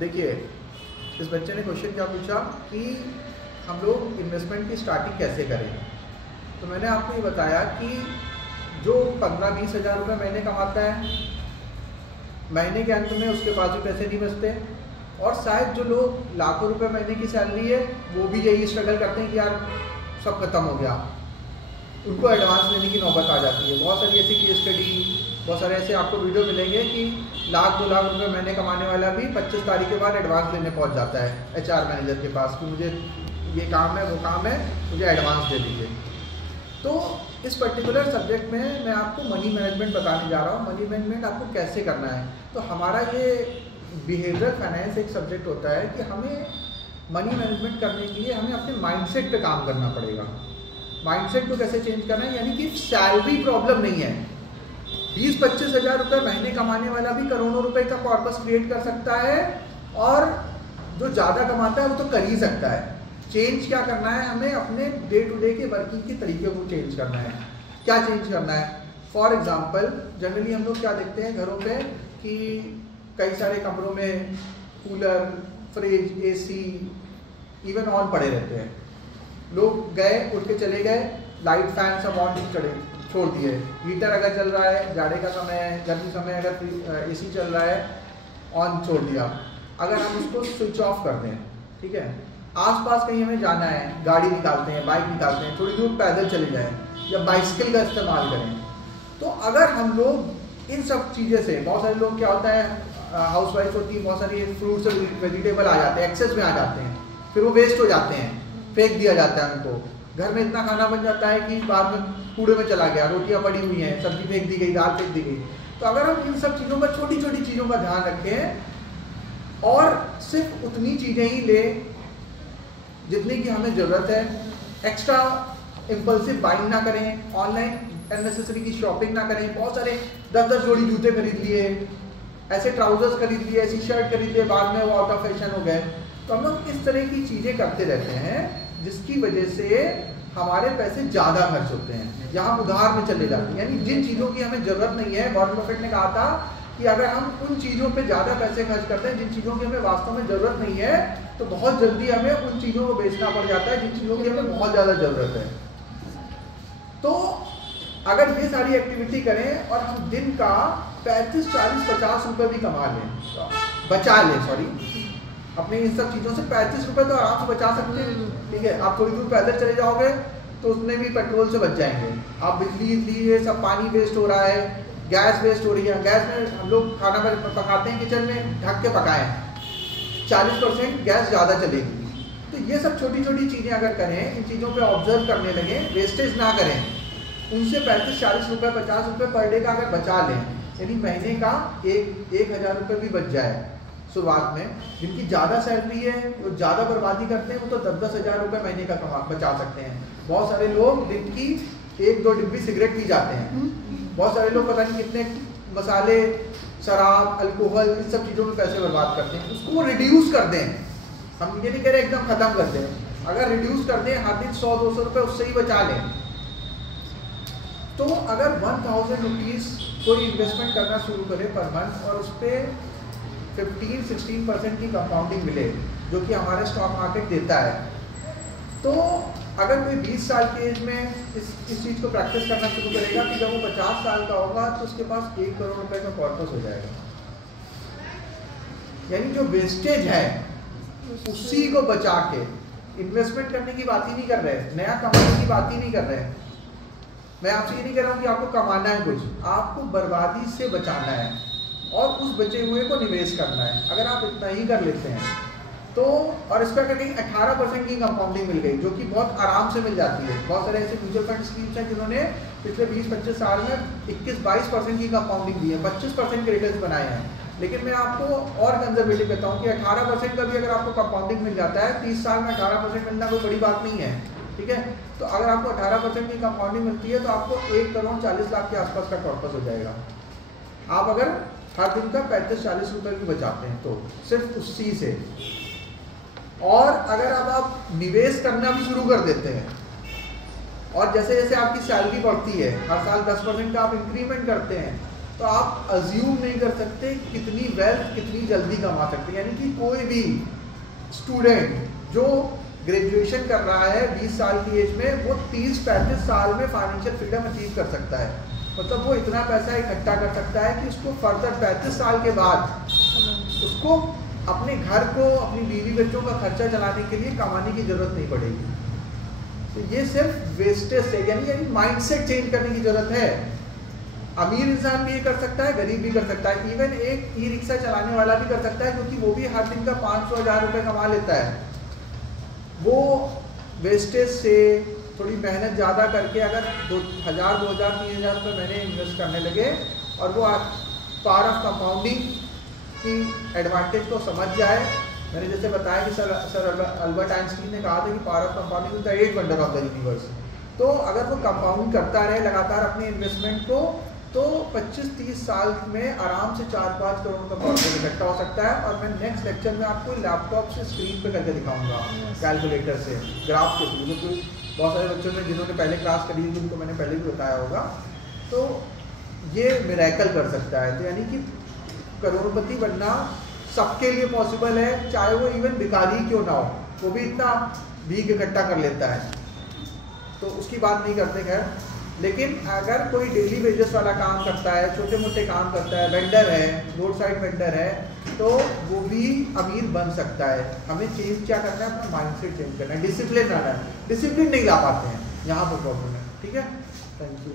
देखिए, इस बच्चे ने क्वेश्चन क्या पूछा कि हम लोग इन्वेस्टमेंट की स्टार्टिंग कैसे करें। तो मैंने आपको ये बताया कि जो 15-20 हज़ार रुपये महीने कमाता है, महीने के अंत में उसके पास भी पैसे नहीं बचते, और शायद जो लोग लाखों रुपए महीने की सैलरी है वो भी यही स्ट्रगल करते हैं कि यार सब खत्म हो गया, उनको एडवांस लेने की नौबत आ जाती है। बहुत सारी ऐसी केस स्टडी, बहुत सारे ऐसे आपको वीडियो मिलेंगे कि 1-2 लाख रुपए महीने कमाने वाला भी 25 तारीख के बाद एडवांस लेने पहुंच जाता है HR मैनेजर के पास कि मुझे ये काम है, वो काम है, मुझे एडवांस दे दीजिए। तो इस पर्टिकुलर सब्जेक्ट में मैं आपको मनी मैनेजमेंट बताने जा रहा हूँ। मनी मैनेजमेंट आपको कैसे करना है। तो हमारा ये बिहेवियरल फाइनेंस एक सब्जेक्ट होता है कि हमें मनी मैनेजमेंट करने के लिए हमें अपने माइंडसेट पे काम करना पड़ेगा। माइंडसेट को कैसे चेंज करना है, यानी कि सैलरी प्रॉब्लम नहीं है। 20-25 हज़ार रुपये महीने कमाने वाला भी करोड़ों रुपए का कॉर्पस क्रिएट कर सकता है, और जो ज़्यादा कमाता है वो तो कर ही सकता है। चेंज क्या करना है, हमें अपने डे टू डे के वर्किंग के तरीके को चेंज करना है। क्या चेंज करना है? फॉर एग्जाम्पल, जनरली हम लोग क्या देखते हैं घरों पे कि कई सारे कमरों में cooler, fridge, AC even on पड़े रहते हैं। लोग गए, उठ के चले गए, लाइट फैन सब ऑन छोड़ दिए। हीटर अगर चल रहा है, जाड़े का समय है, गर्मी समय अगर AC चल रहा है, ऑन छोड़ दिया। अगर हम उसको स्विच ऑफ कर दें, ठीक है, आसपास कहीं हमें जाना है, गाड़ी निकालते हैं, बाइक निकालते हैं, थोड़ी दूर पैदल चले जाएं या बाइसिकल का इस्तेमाल करें। तो अगर हम लोग इन सब चीज़ें से, बहुत सारे लोग क्या होता है, हाउस वाइफ होती है, बहुत सारी फ्रूट्स और वेजिटेबल आ जाते हैं, एक्सेस में आ जाते हैं, फिर वो वेस्ट हो जाते हैं, फेंक दिया जाता है उनको। घर में इतना खाना बन जाता है कि बाद में कूड़े में चला गया, रोटियां पड़ी हुई हैं, सब्जी फेंक दी गई, दाल फेंक दी गई। तो अगर हम इन सब चीज़ों पर, छोटी छोटी चीज़ों का ध्यान रखें और सिर्फ उतनी चीज़ें ही लें जितनी की हमें ज़रूरत है, एक्स्ट्रा इम्पल्सिव बाइंग ना करें, ऑनलाइन अननेसेसरी की शॉपिंग ना करें। बहुत सारे 10-10 जोड़ी जूते खरीद लिए, ऐसे ट्राउजर्स खरीद लिए, ऐसी शर्ट खरीद लिए, बाद में वो आउट ऑफ फैशन हो गए। तो हम लोग इस तरह की चीज़ें करते रहते हैं जिसकी वजह से हमारे पैसे ज़्यादा खर्च होते हैं या हम उधार में चले जाते हैं। यानी जिन चीज़ों की हमें ज़रूरत नहीं है, वॉरेन बफेट ने कहा था कि अगर हम उन चीज़ों पे ज़्यादा पैसे खर्च करते हैं जिन चीज़ों की हमें वास्तव में ज़रूरत नहीं है, तो बहुत जल्दी हमें उन चीज़ों को बेचना पड़ जाता है जिन चीज़ों की हमें बहुत ज़्यादा ज़रूरत है। तो अगर ये सारी एक्टिविटी करें और हम दिन का 35, 40, 50 रुपये भी कमा लें, बचा लें, अपने इन सब चीज़ों से 35 रुपये तो आराम से बचा सकते हैं। ठीक है, आप थोड़ी दूर पैदल चले जाओगे तो उसमें भी पेट्रोल से बच जाएंगे। आप बिजली लिए, सब पानी वेस्ट हो रहा है, गैस वेस्ट हो रही है। गैस में हम लोग खाना पकाते हैं, किचन में ढक के पकाएं, 40% गैस ज़्यादा चलेगी। तो ये सब छोटी छोटी चीज़ें अगर करें, इन चीज़ों पे ऑब्जर्व करने लगें, वेस्टेज ना करें, उनसे 35-40 रुपये, 50 रुपये पर डे का अगर बचा लें, यानी महीने का 1,000 रुपये भी बच जाए शुरुआत में। जिनकी ज़्यादा सैलरी है, वो ज़्यादा बर्बादी करते हैं, वो तो 10-10 हज़ार रुपये महीने का बचा सकते हैं। बहुत सारे लोग दिन की 1-2 डिब्बी सिगरेट पी जाते हैं। बहुत सारे लोग पता नहीं कितने मसाले, शराब, अल्कोहल, इन सब चीज़ों में पैसे बर्बाद करते हैं। उसको वो रिड्यूस कर दें। हम ये नहीं कह रहे एकदम ख़त्म कर दें, अगर रिड्यूस कर दें, हर दिन 100-200 रुपये उससे ही बचा लें। तो अगर 1000 रुपीज़ कोई इन्वेस्टमेंट करना शुरू करे पर मंथ और उस पर 15-16% की कंपाउंडिंग मिले, जो कि हमारे स्टॉक मार्केट देता है, तो अगर कोई 20 साल की एज में इस चीज़ को प्रैक्टिस करना शुरू करेगा कि जब वो 50 साल का होगा तो उसके पास 1 करोड़ रुपए का कॉर्पस हो जाएगा। यानी जो वेस्टेज है उसी को बचा के, इन्वेस्टमेंट करने की बात ही नहीं कर रहे, नया कमाने की बात ही नहीं कर रहे। मैं आपसे ये नहीं कह रहा हूँ कि आपको कमाना है कुछ, आपको बर्बादी से बचाना है और उस बचे हुए को निवेश करना है। अगर आप इतना ही कर लेते हैं तो, और इस पर अगर 18% की कंपाउंडिंग मिल गई, जो कि बहुत आराम से मिल जाती है। बहुत सारे ऐसे म्यूचुअल फंड स्कीम्स हैं जिन्होंने पिछले 20-25 साल में 21-22% की कंपाउंडिंग दी है, 25% के रिटर्न्स बनाए हैं। लेकिन मैं आपको और कंजर्वेटिव कहता हूँ कि 18% का भी अगर आपको कंपाउंडिंग मिल जाता है, 30 साल में 18% मिलना कोई बड़ी बात नहीं है। ठीक है, तो अगर आपको 18% की कंपाउंडिंग मिलती है तो आपको 1,40,00,000 के आसपास का कॉर्पस हो जाएगा। आप अगर हर दिन का 35-40 रुपये भी बचाते हैं तो सिर्फ उसी से। और अगर अब आप निवेश करना भी शुरू कर देते हैं और जैसे जैसे आपकी सैलरी बढ़ती है, हर साल 10% का आप इंक्रीमेंट करते हैं, तो आप अज्यूम नहीं कर सकते कितनी वेल्थ कितनी जल्दी कमा सकते हैं। यानी कि कोई भी स्टूडेंट जो ग्रेजुएशन कर रहा है 20 साल की एज में, वो 30-35 साल में फाइनेंशियल फ्रीडम अचीव कर सकता है। मतलब वो इतना पैसा इकट्ठा कर सकता है कि उसको फर्दर 35 साल के बाद उसको अपने घर को, अपनी बीवी बच्चों का खर्चा चलाने के लिए कमाने की जरूरत नहीं पड़ेगी। तो ये सिर्फ वेस्टेज से, यानी माइंडसेट चेंज करने की जरूरत है। अमीर इंसान भी ये कर सकता है, गरीब भी कर सकता है, इवन एक ई रिक्शा चलाने वाला भी कर सकता है, क्योंकि वो भी हर दिन का 500-1000 रुपये कमा लेता है। वो वेस्टेज से थोड़ी मेहनत ज़्यादा करके अगर 1000, 2000, 3000 रुपये महीने इन्वेस्ट करने लगे और वो पावर ऑफ कंपाउंडिंग की एडवांटेज को समझ जाए। मैंने जैसे बताया कि सर अल्बर्ट आइंस्टीन ने कहा था कि power of compounding is the 8 wonder of the universe. तो अगर वो कंपाउंड करता रहे लगातार अपने इन्वेस्टमेंट को, तो 25-30 साल में आराम से 4-5 करोड़ का प्रॉफिट इकट्ठा हो सकता है। और मैं नेक्स्ट लेक्चर में आपको लैपटॉप से स्क्रीन पे करके दिखाऊंगा, कैलकुलेटर से, ग्राफ के थ्रू। तो बहुत सारे बच्चों ने जिन्होंने पहले क्लास करी थी उनको मैंने पहले भी बताया होगा। तो ये मिरेकल कर सकता है। तो यानी कि करोड़पति बनना सबके लिए पॉसिबल है, चाहे वो इवन भिखारी क्यों ना हो, वो भी इतना भीख इकट्ठा कर लेता है, तो उसकी बात नहीं करते खैर। लेकिन अगर कोई डेली वेजेस वाला काम करता है, छोटे मोटे काम करता है, वेंडर है, रोड साइड वेंडर है, तो वो भी अमीर बन सकता है। हमें चेंज क्या करना है, अपना माइंडसेट चेंज करना है, डिसिप्लिन लाना है। डिसिप्लिन नहीं ला पाते हैं, यहाँ पर प्रॉब्लम है। ठीक है, थैंक यू।